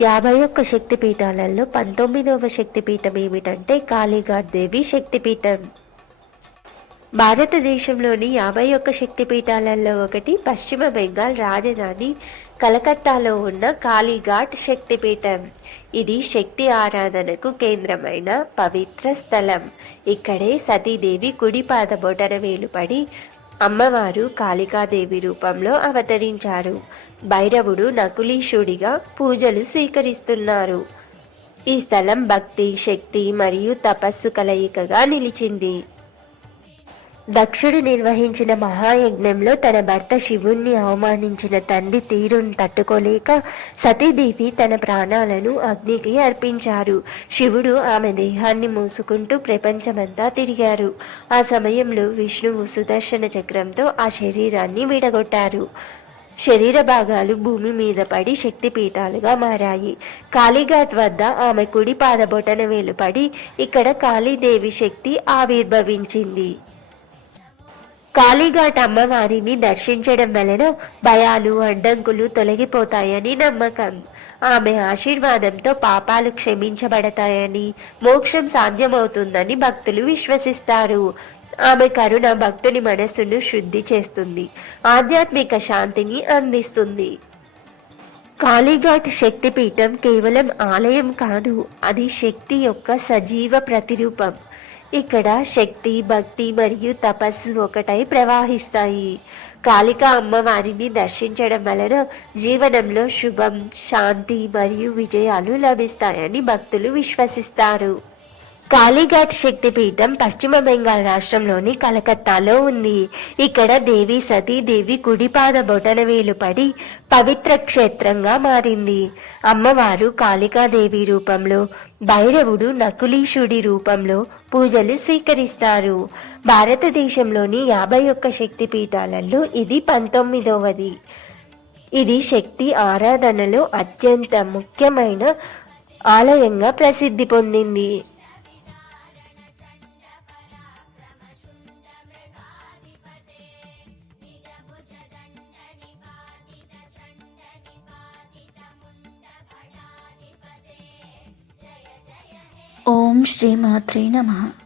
51 శక్తిపీఠాలలో 19వ శక్తిపీఠం ఏమిటంటే కాళీఘాట్ దేవి శక్తిపీఠం. భారతదేశంలోని 51 శక్తిపీఠాలలో ఒకటి పశ్చిమ బెంగాల్ రాజధాని కలకత్తాలో ఉన్న కాళీఘాట్ శక్తిపీఠం. ఇది శక్తి ఆరాధనకు కేంద్రమైన పవిత్ర స్థలం. ఇక్కడే సతీదేవి కుడి పాద బొటన వేలుపడి అమ్మవారు కాళికాదేవి రూపంలో అవతరించారు. భైరవుడు నకులీశుడిగా పూజలు స్వీకరిస్తున్నారు. ఈ స్థలం భక్తి, శక్తి మరియు తపస్సు కలయికగా నిలిచింది. దక్షుడు నిర్వహించిన మహాయజ్ఞంలో తన భర్త శివుణ్ణి అవమానించిన తండ్రి తీరును తట్టుకోలేక సతీదేవి తన ప్రాణాలను అగ్నికి అర్పించారు. శివుడు ఆమె దేహాన్ని మూసుకుంటూ ప్రపంచమంతా తిరిగారు. ఆ సమయంలో విష్ణువు సుదర్శన చక్రంతో ఆ శరీరాన్ని విడగొట్టారు. శరీర భాగాలు భూమి మీద పడి శక్తిపీఠాలుగా మారాయి. కాళీఘాట్ వద్ద ఆమె కుడి పాద బొటన వేలు పడి ఇక్కడ కాళీదేవి శక్తి ఆవిర్భవించింది. కాళీఘాట్ అమ్మవారిని దర్శించడం వలన భయాలు, అడ్డంకులు తొలగిపోతాయని నమ్మకం. ఆమె ఆశీర్వాదంతో పాపాలు క్షమించబడతాయని, మోక్షం సాధ్యమవుతుందని భక్తులు విశ్వసిస్తారు. ఆమె కరుణ భక్తుని మనస్సును శుద్ధి చేస్తుంది, ఆధ్యాత్మిక శాంతిని అందిస్తుంది. కాళీఘాట్ శక్తిపీఠం కేవలం ఆలయం కాదు, అది శక్తి యొక్క సజీవ ప్రతిరూపం. ఇక్కడ శక్తి, భక్తి మరియు తపస్సు ఒకటై ప్రవహిస్తాయి. కాళికా అమ్మవారిని దర్శించడం వలన జీవనంలో శుభం, శాంతి మరియు విజయాలు లభిస్తాయని భక్తులు విశ్వసిస్తారు. కాళీఘాట్ శక్తిపీఠం పశ్చిమ బెంగాల్ రాష్ట్రంలోని కలకత్తాలో ఉంది. ఇక్కడ దేవి సతీదేవి కుడిపాద బొటనవేలు పడి పవిత్ర క్షేత్రంగా మారింది. అమ్మవారు కాళికాదేవి రూపంలో, భైరవుడు నకులీశుడి రూపంలో పూజలు స్వీకరిస్తారు. భారతదేశంలోని 51 శక్తిపీఠాలలో ఇది 19వది. ఇది శక్తి ఆరాధనలో అత్యంత ముఖ్యమైన ఆలయంగా ప్రసిద్ధి పొందింది. ఓం శ్రీ మాత్రే నమః.